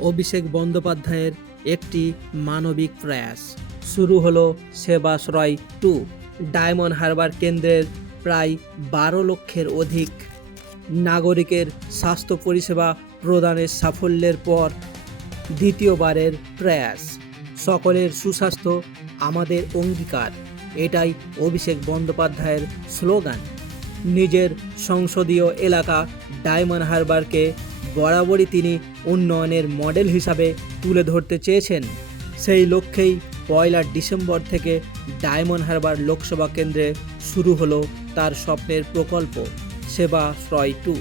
অভিষেক বন্দ্যোপাধ্যায়ের একটি মানবিক প্রয়াস। শুরু হলো সেবাশ্রয় টু। ডায়মন্ড হারবার কেন্দ্রের প্রায় বারো লক্ষের অধিক নাগরিকের স্বাস্থ্য পরিষেবা প্রদানের সাফল্যের পর দ্বিতীয়বারের প্রয়াস। সকলের সুস্বাস্থ্য আমাদের অঙ্গীকার। এটাই অভিষেক বন্দ্যোপাধ্যায়ের স্লোগান। নিজের সংসদীয় এলাকা ডায়মন্ড হারবারকে বরাবরই তিনি উন্নয়নের মডেল হিসাবে তুলে ধরতে চেয়েছেন। সেই লক্ষ্যেই পয়লা ডিসেম্বর থেকে ডায়মন্ড হারবার লোকসভা কেন্দ্রে শুরু হলো তার স্বপ্নের প্রকল্প সেবাশ্রয় টু।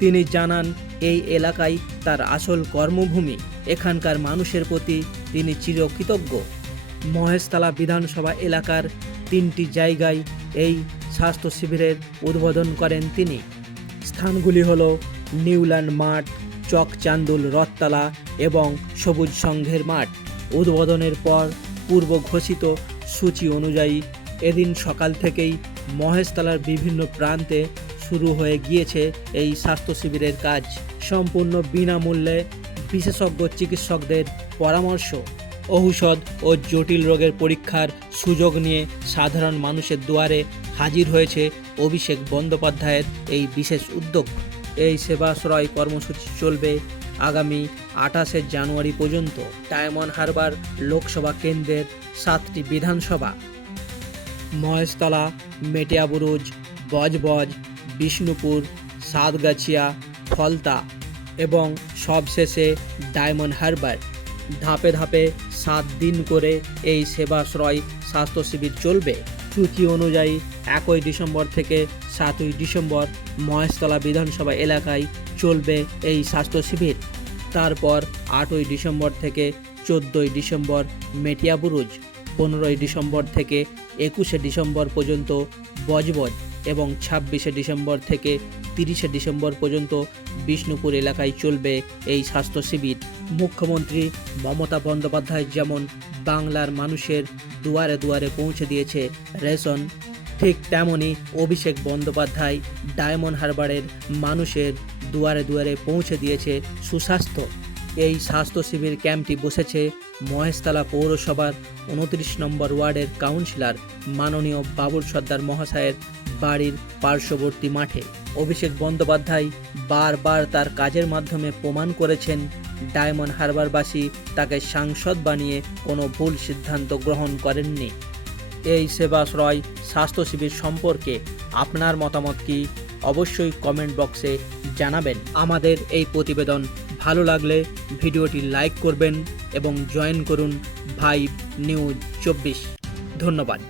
তিনি জানান, এই এলাকায় তার আসল কর্মভূমি, এখানকার মানুষের প্রতি তিনি চিরকৃতজ্ঞ। মহেশতলা বিধানসভা এলাকার তিনটি জায়গায় এই স্বাস্থ্য শিবিরের উদ্বোধন করেন তিনি। স্থানগুলি হল নিউল্যান্ড মাঠ, চকচান্দুল রথতলা এবং সবুজ সংঘের মাঠ। উদ্বোধনের পর পূর্ব ঘোষিত সূচি অনুযায়ী এদিন সকাল থেকেই মহেশতলার বিভিন্ন প্রান্তে শুরু হয়ে গিয়েছে এই স্বাস্থ্য শিবিরের কাজ। সম্পূর্ণ বিনামূল্যে বিশেষজ্ঞ চিকিৎসকদের পরামর্শ, ঔষধ ও জটিল রোগের পরীক্ষার সুযোগ নিয়ে সাধারণ মানুষের দুয়ারে হাজির হয়েছে অভিষেক বন্দ্যোপাধ্যায়ের এই বিশেষ উদ্যোগ। এই সেবাশ্রয় কর্মসূচি চলবে আগামী আঠাশে জানুয়ারি পর্যন্ত। ডায়মন্ড হারবার লোকসভা কেন্দ্রের সাতটি বিধানসভা। মহেশতলা, মেটিয়াবুরুজ বজবজ বিষ্ণুপুর, সাতগাছিয়া, ফলতা এবং সবশেষে ডায়মন্ড হারবার। ধাপে ধাপে সাত দিন করে এই সেবাশ্রয় স্বাস্থ্য শিবির চলবে। সূচি অনুযায়ী একই ডিসেম্বর থেকে সাতই ডিসেম্বর মহেশতলা বিধানসভা এলাকায় চলবে এই স্বাস্থ্য শিবির। তারপর আটই ডিসেম্বর থেকে চোদ্দোই ডিসেম্বর মেটিয়াবুরুজ, পনেরোই ডিসেম্বর থেকে একুশে ডিসেম্বর পর্যন্ত বজবজ। এবং ছাব্বিশে ডিসেম্বর থেকে তিরিশে ডিসেম্বর পর্যন্ত বিষ্ণুপুর এলাকায় চলবে এই স্বাস্থ্য শিবির। মুখ্যমন্ত্রী মমতা বন্দ্যোপাধ্যায় যেমন বাংলার মানুষের দুয়ারে দুয়ারে পৌঁছে দিয়েছে রেশন, ঠিক তেমনই অভিষেক বন্দ্যোপাধ্যায় ডায়মন্ড হারবারের মানুষের দুয়ারে দুয়ারে পৌঁছে দিয়েছে সুস্বাস্থ্য। এই স্বাস্থ্য শিবির ক্যাম্পটি বসেছে মহেশতলা পৌরসভার উনত্রিশ নম্বর ওয়ার্ডের কাউন্সিলর মাননীয় বাবুল সর্দার মহাশয়ের বাড়ির পার্শ্ববর্তী মাঠে। অভিষেক বন্দ্যোপাধ্যায় বারবার তার কাজের মাধ্যমে প্রমাণ করেছেন, ডায়মন্ড হারবারবাসী তাকে সাংসদ বানিয়ে কোনো ভুল সিদ্ধান্ত গ্রহণ করেননি। এই সেবাশ্রয় স্বাস্থ্য শিবির সম্পর্কে আপনার মতামত কি? অবশ্যই কমেন্ট বক্সে জানাবেন। আমাদের এই প্রতিবেদন ভালো লাগলে ভিডিওটি লাইক করবেন এবং জয়েন করুন ভাইব নিউজ চব্বিশ। ধন্যবাদ।